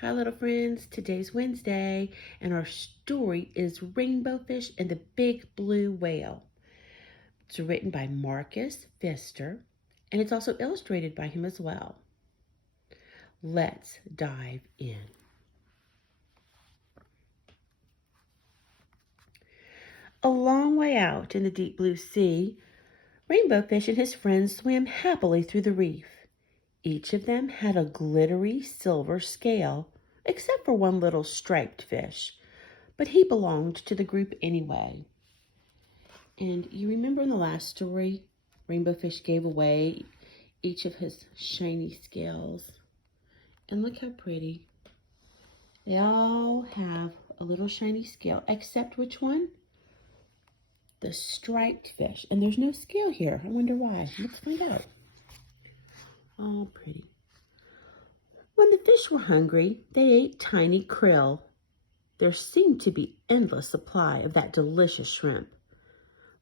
Hi, little friends. Today's Wednesday, and our story is Rainbow Fish and the Big Blue Whale. It's written by Marcus Pfister, and it's also illustrated by him as well. Let's dive in. A long way out in the deep blue sea, Rainbow Fish and his friends swam happily through the reef. Each of them had a glittery silver scale, except for one little striped fish, but he belonged to the group anyway. And you remember in the last story, Rainbow Fish gave away each of his shiny scales. And look how pretty. They all have a little shiny scale, except which one? The striped fish. And there's no scale here. I wonder why. Let's find out. Oh, pretty. When the fish were hungry, they ate tiny krill. There seemed to be endless supply of that delicious shrimp.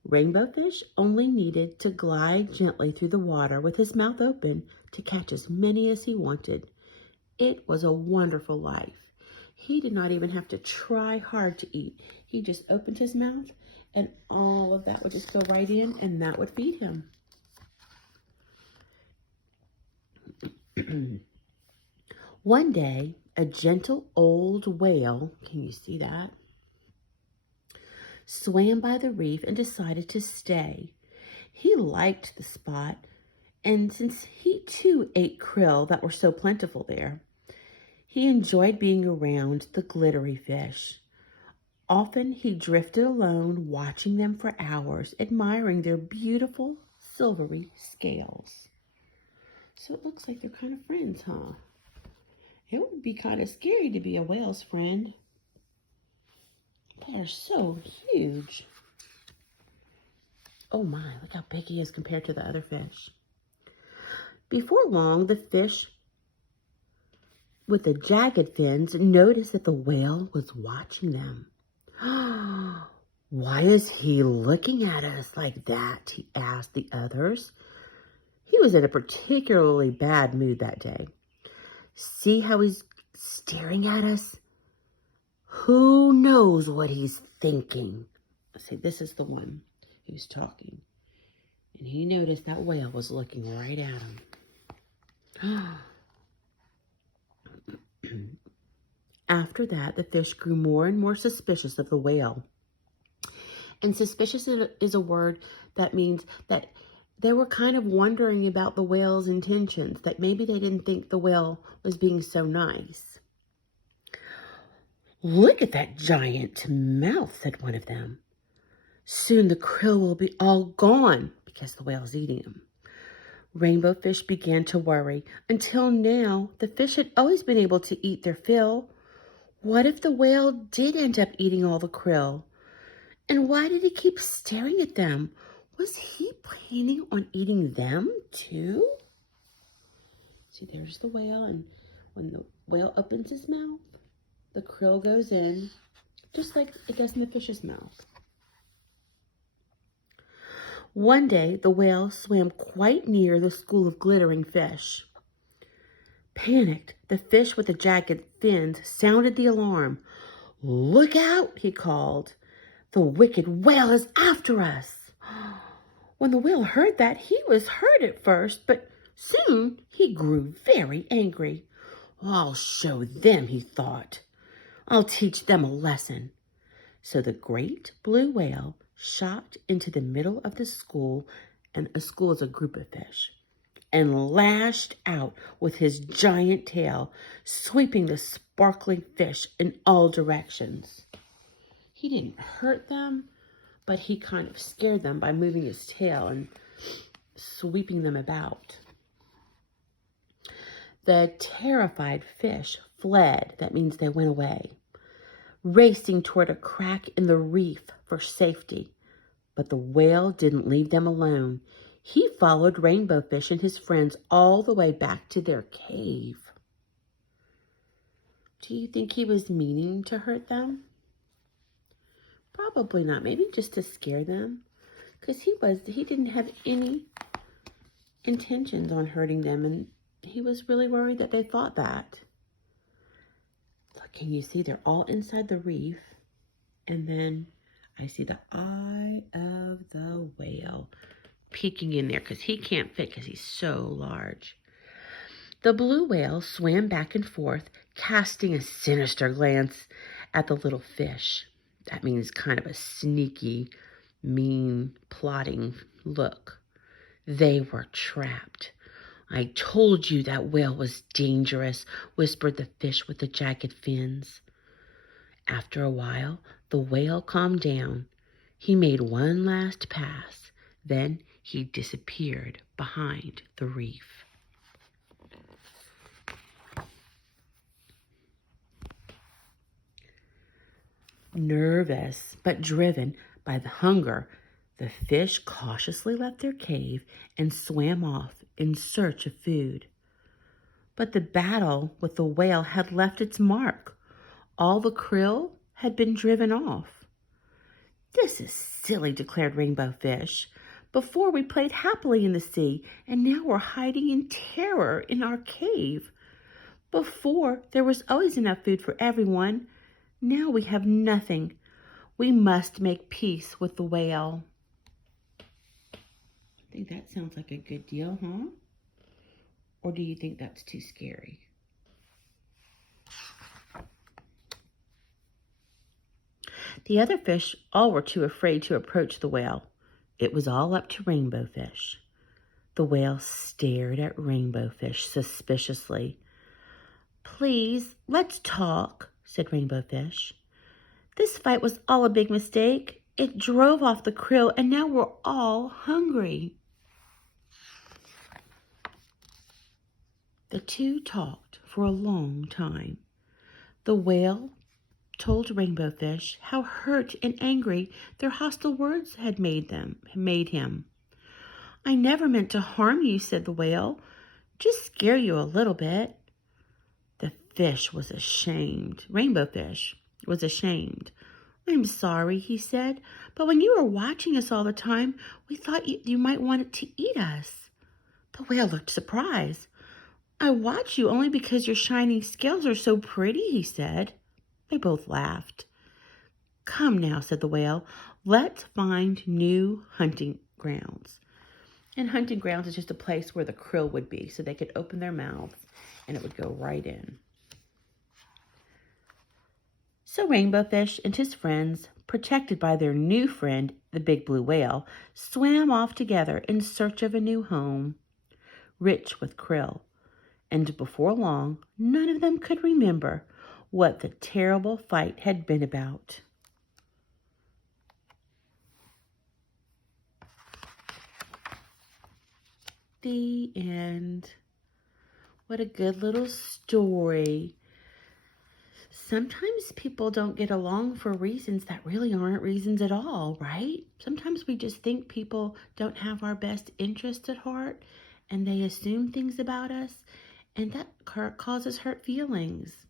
Rainbow Fish only needed to glide gently through the water with his mouth open to catch as many as he wanted. It was a wonderful life. He did not even have to try hard to eat. He just opened his mouth and all of that would just go right in and that would feed him. One day, a gentle old whale, can you see that? Swam by the reef and decided to stay. He liked the spot, and since he too ate krill that were so plentiful there, he enjoyed being around the glittery fish. Often he drifted alone, watching them for hours, admiring their beautiful silvery scales. So it looks like they're kind of friends, huh? It would be kind of scary to be a whale's friend. They're so huge. Oh my, look how big he is compared to the other fish. Before long, the fish with the jagged fins noticed that the whale was watching them. Why is he looking at us like that? He asked the others. He was in a particularly bad mood that day. See how he's staring at us? Who knows what he's thinking? I say, this is the one who's talking. And he noticed that whale was looking right at him. After that, the fish grew more and more suspicious of the whale. And suspicious is a word that means that they were kind of wondering about the whale's intentions, that maybe they didn't think the whale was being so nice. Look at that giant mouth, said one of them. Soon the krill will be all gone because the whale's eating them. Rainbow Fish began to worry. Until now, the fish had always been able to eat their fill. What if the whale did end up eating all the krill? And why did he keep staring at them? Was he planning on eating them too? See, there's the whale, and when the whale opens his mouth, the krill goes in, just like it does in the fish's mouth. One day, the whale swam quite near the school of glittering fish. Panicked, the fish with the jagged fins sounded the alarm. Look out, he called. The wicked whale is after us. When the whale heard that, he was hurt at first, but soon he grew very angry. I'll show them, he thought. I'll teach them a lesson. So the great blue whale shot into the middle of the school, and a school is a group of fish, and lashed out with his giant tail, sweeping the sparkling fish in all directions. He didn't hurt them, but he kind of scared them by moving his tail and sweeping them about. The terrified fish fled, that means they went away, racing toward a crack in the reef for safety. But the whale didn't leave them alone. He followed Rainbow Fish and his friends all the way back to their cave. Do you think he was meaning to hurt them? Probably not. Maybe just to scare them. Because he didn't have any intentions on hurting them, and he was really worried that they thought that. Can you see they're all inside the reef? And then I see the eye of the whale peeking in there because he can't fit because he's so large. The blue whale swam back and forth, casting a sinister glance at the little fish. That means kind of a sneaky, mean, plotting look. They were trapped. I told you that whale was dangerous, whispered the fish with the jagged fins. After a while, the whale calmed down. He made one last pass. Then he disappeared behind the reef. Nervous but driven by the hunger, the fish cautiously left their cave and swam off in search of food. But the battle with the whale had left its mark. All the krill had been driven off. "This is silly," declared Rainbow Fish. "Before we played happily in the sea, and now we're hiding in terror in our cave. Before, there was always enough food for everyone. Now we have nothing. We must make peace with the whale." I think that sounds like a good deal, huh? Or do you think that's too scary? The other fish all were too afraid to approach the whale. It was all up to Rainbow Fish. The whale stared at Rainbow Fish suspiciously. "Please, let's talk," said Rainbow Fish. "This fight was all a big mistake. It drove off the krill, and now we're all hungry." The two talked for a long time. The whale told Rainbow Fish how hurt and angry their hostile words had made him. "I never meant to harm you," said the whale. "Just scare you a little bit." The fish was ashamed. Rainbow Fish was ashamed. "I'm sorry," he said, "but when you were watching us all the time, we thought you might want to eat us." The whale looked surprised. "I watch you only because your shining scales are so pretty," he said. They both laughed. "Come now," said the whale, "let's find new hunting grounds." And hunting grounds is just a place where the krill would be, so they could open their mouths and it would go right in. So Rainbow Fish and his friends, protected by their new friend, the big blue whale, swam off together in search of a new home, rich with krill. And before long, none of them could remember what the terrible fight had been about. The end. What a good little story. Sometimes people don't get along for reasons that really aren't reasons at all, right? Sometimes we just think people don't have our best interest at heart and they assume things about us, and that causes hurt feelings.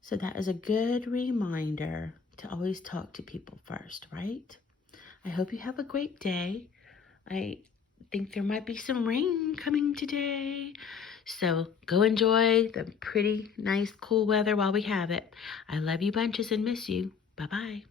So that is a good reminder to always talk to people first, right? I hope you have a great day. I think there might be some rain coming today. So go enjoy the pretty, nice, cool weather while we have it. I love you bunches and miss you. Bye-bye.